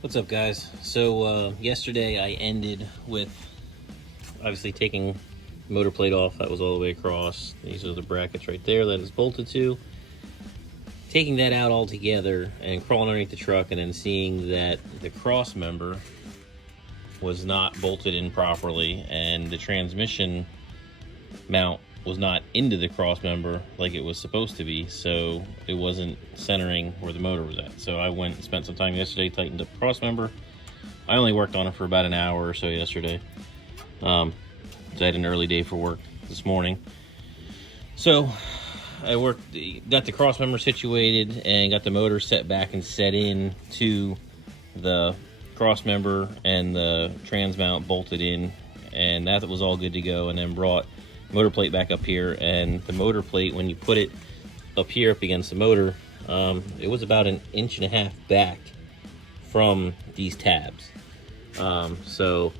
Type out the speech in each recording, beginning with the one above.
What's up, guys? So yesterday I ended with obviously taking the motor plate off. That was all the way across. These are the brackets right there that it's bolted to. Taking that out all together and crawling underneath the truck, and then seeing that the cross member was not bolted in properly and the transmission mount was not into the cross member like it was supposed to be, so it wasn't centering where the motor was at. So I went and spent some time yesterday, tightened up the cross member. I only worked on it for about an hour or so yesterday. So I had an early day for work this morning. So I got the cross member situated and got the motor set back and set in to the cross member, and the trans mount bolted in, and that was all good to go. And then brought motor plate back up here, and the motor plate, when you put it up here up against the motor, it was about 1.5 inches back from these tabs. So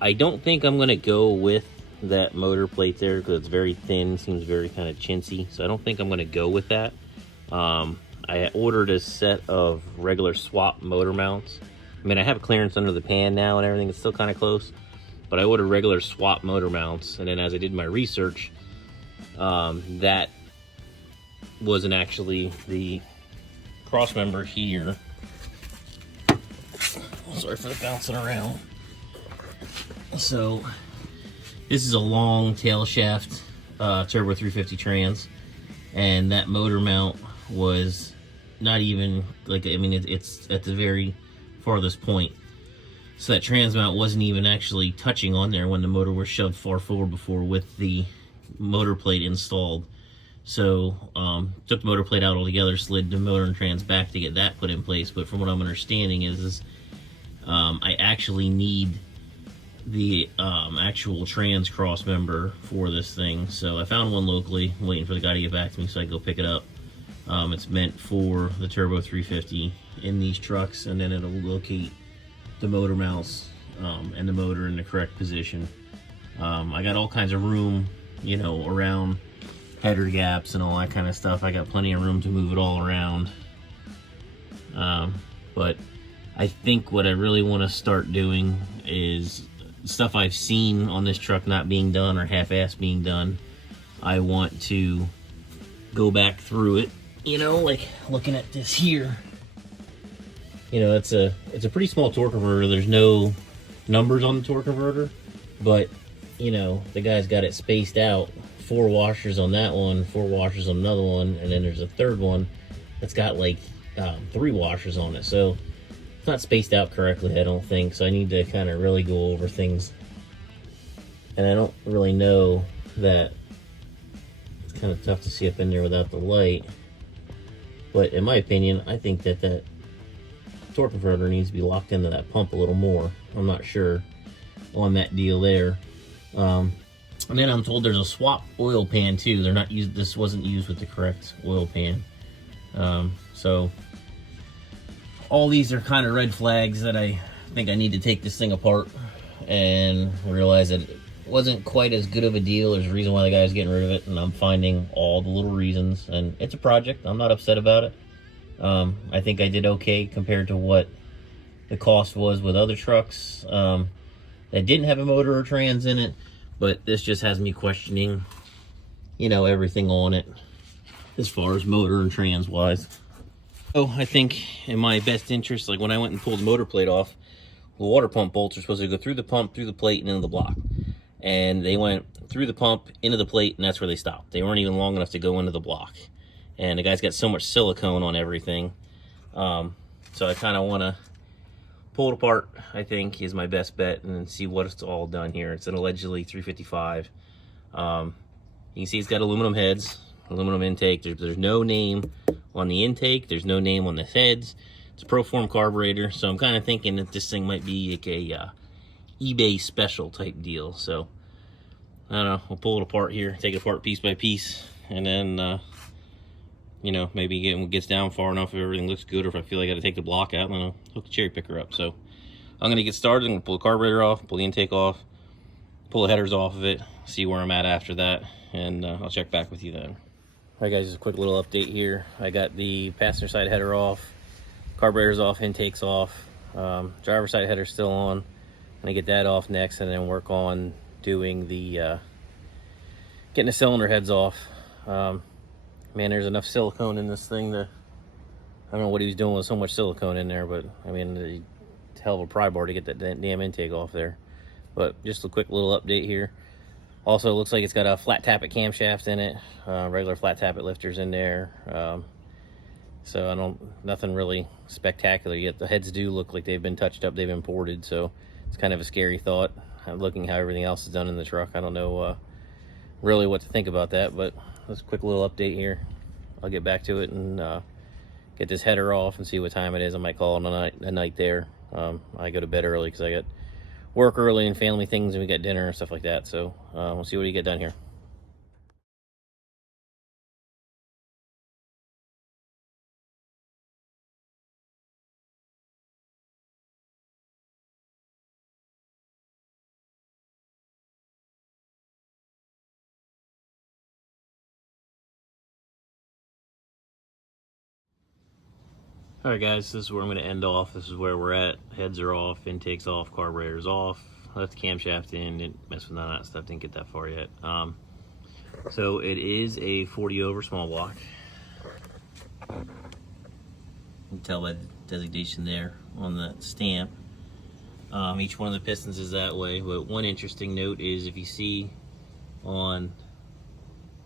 I don't think I'm gonna go with that motor plate there because it's very thin, seems very kind of chintzy, so I don't think I'm gonna go with that. I ordered a set of regular swap motor mounts. I mean, I have clearance under the pan now and everything, it's still kind of close, but I ordered regular swap motor mounts, and then as I did my research, that wasn't actually the cross member here. Sorry for the bouncing around. So this is a long tail shaft turbo 350 trans, and that motor mount was not even like, I mean, it's at the very farthest point. So that trans mount wasn't even actually touching on there when the motor was shoved far forward before with the motor plate installed. So took the motor plate out altogether, slid the motor and trans back to get that put in place. But from what I'm understanding is I actually need the actual trans cross member for this thing. So I found one locally. I'm waiting for the guy to get back to me so I can go pick it up. It's meant for the turbo 350 in these trucks, and then it'll locate the motor mounts and the motor in the correct position. I got all kinds of room, you know, around header gaps and all that kind of stuff. I got plenty of room to move it all around. But I think what I really want to start doing is stuff I've seen on this truck not being done or half-assed being done. I want to go back through it, you know, like looking at this here. You know, it's a pretty small torque converter. There's no numbers on the torque converter, but you know, the guy's got it spaced out. 4 washers on that one, 4 washers on another one, and then there's a third one that's got like 3 washers on it. So it's not spaced out correctly, I don't think. So I need to kind of really go over things. And I don't really know that, it's kind of tough to see up in there without the light. But in my opinion, I think that that torque converter needs to be locked into that pump a little more. I'm not sure on that deal there. And then I'm told there's a swap oil pan too. They're not used, this wasn't used with the correct oil pan. So all these are kind of red flags that I think I need to take this thing apart and realize that it wasn't quite as good of a deal. There's a reason why the guy's getting rid of it, and I'm finding all the little reasons, and it's a project. I'm not upset about it. I think I did okay compared to what the cost was with other trucks that didn't have a motor or trans in it, but this just has me questioning, you know, everything on it as far as motor and trans wise. So I think in my best interest, like when I went and pulled the motor plate off, the water pump bolts are supposed to go through the pump, through the plate, and into the block. And they went through the pump, into the plate, and that's where they stopped. They weren't even long enough to go into the block. And the guy's got so much silicone on everything. So I kind of want to pull it apart, I think, is my best bet, and then see what it's all done here. It's an allegedly 355. You can see it's got aluminum heads, aluminum intake. There's no name on the intake. There's no name on the heads. It's a Proform carburetor, so I'm kind of thinking that this thing might be like a eBay special type deal. So I don't know, we'll pull it apart here, take it apart piece by piece, and then you know, maybe it gets down far enough if everything looks good, or if I feel like I gotta take the block out, then I'll hook the cherry picker up. So I'm gonna get started. I'm gonna pull the carburetor off, pull the intake off, pull the headers off of it, see where I'm at after that, and I'll check back with you then. Alright guys, just a quick little update here. I got the passenger side header off, carburetor's off, intake's off, driver side header's still on. I'm gonna get that off next and then work on doing the getting the cylinder heads off. Man, there's enough silicone in this thing to, I don't know what he was doing with so much silicone in there, but I mean, it's a hell of a pry bar to get that damn intake off there. But just a quick little update here. Also, looks like it's got a flat tappet camshaft in it, regular flat tappet lifters in there. So nothing really spectacular yet. The heads do look like they've been touched up, they've been ported, so it's kind of a scary thought. I'm looking how everything else is done in the truck. I don't know really what to think about that, but that's a quick little update here. I'll get back to it and get this header off and see what time it is. I might call it a night there. I go to bed early because I got work early and family things, and we got dinner and stuff like that. So we'll see what we get done here. All right, guys, this is where I'm going to end off. This is where we're at. Heads are off, intake's off, carburetor's off. Left the camshaft in, didn't mess with none of that stuff, didn't get that far yet. So it is a 40 over small block. You can tell by the designation there on the stamp. Each one of the pistons is that way, but one interesting note is if you see on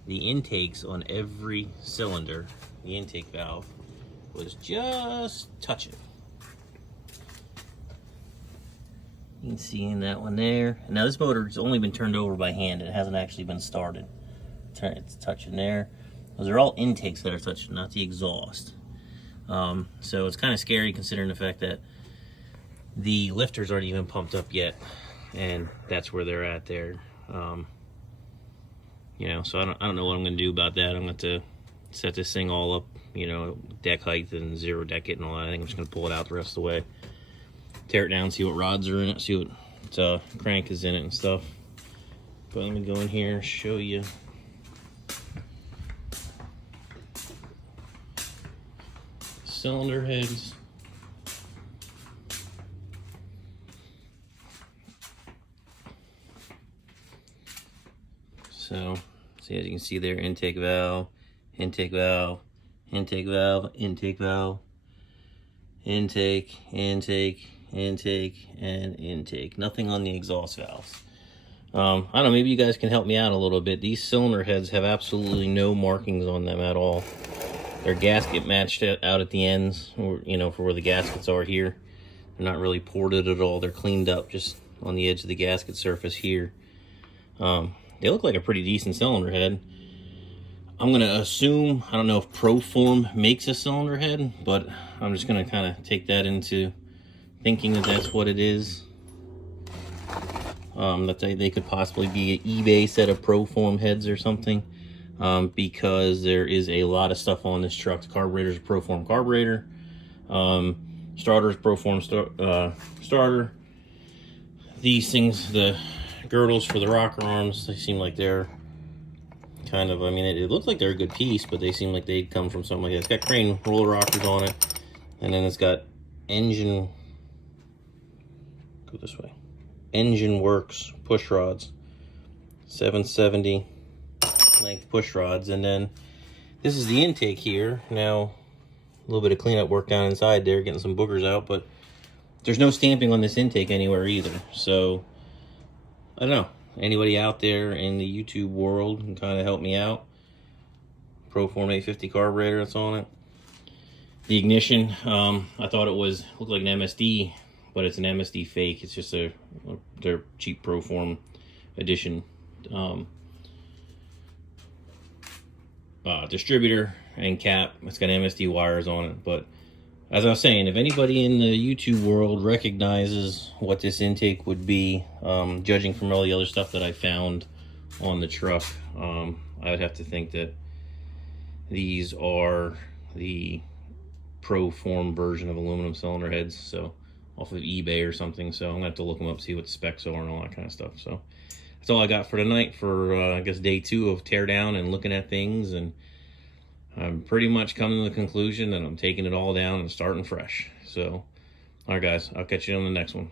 the intakes on every cylinder, the intake valve was just touching. You can see in that one there. Now this motor's only been turned over by hand. It hasn't actually been started. It's touching there. Those are all intakes that are touching, not the exhaust. So it's kind of scary considering the fact that the lifters aren't even pumped up yet, and that's where they're at there. You know, so I don't know what I'm going to do about that. I'm going to set this thing all up, you know, deck height and zero deck it and all that. I think I'm just going to pull it out the rest of the way, tear it down, see what rods are in it, see what crank is in it and stuff. But let me go in here and show you. Cylinder heads. So, see, as you can see there, intake valve, intake valve, intake valve, intake valve, intake, intake, intake, and intake. Nothing on the exhaust valves. I don't know, maybe you guys can help me out a little bit. These cylinder heads have absolutely no markings on them at all. They're gasket matched out at the ends, or, you know, for where the gaskets are here. They're not really ported at all. They're cleaned up just on the edge of the gasket surface here. They look like a pretty decent cylinder head. I'm going to assume, I don't know if Proform makes a cylinder head, but I'm just going to kind of take that into thinking that that's what it is. That they could possibly be an eBay set of Proform heads or something, because there is a lot of stuff on this truck. The carburetor's a Proform carburetor. Starter's Proform starter. These things, the girdles for the rocker arms, they seem like they're kind of, I mean, it looks like they're a good piece, but they seem like they'd come from something like that. It's got crane roller rockers on it, and then it's got engine, go this way, Engine Works push rods, 770 length push rods. And then this is the intake here. Now, a little bit of cleanup work down inside there, getting some boogers out, but there's no stamping on this intake anywhere either. So I don't know, anybody out there in the YouTube world can kind of help me out. Proform 850 carburetor that's on it. The ignition, I thought it looked like an MSD, but it's an MSD fake. It's just their cheap Proform edition distributor and cap. It's got MSD wires on it. But as I was saying, if anybody in the YouTube world recognizes what this intake would be, judging from all the other stuff that I found on the truck, I would have to think that these are the Proform version of aluminum cylinder heads, so off of eBay or something. So I'm gonna have to look them up, see what the specs are and all that kind of stuff. So that's all I got for tonight for I guess day 2 of tear down and looking at things. And I'm pretty much coming to the conclusion that I'm taking it all down and starting fresh. So, all right, guys, I'll catch you on the next one.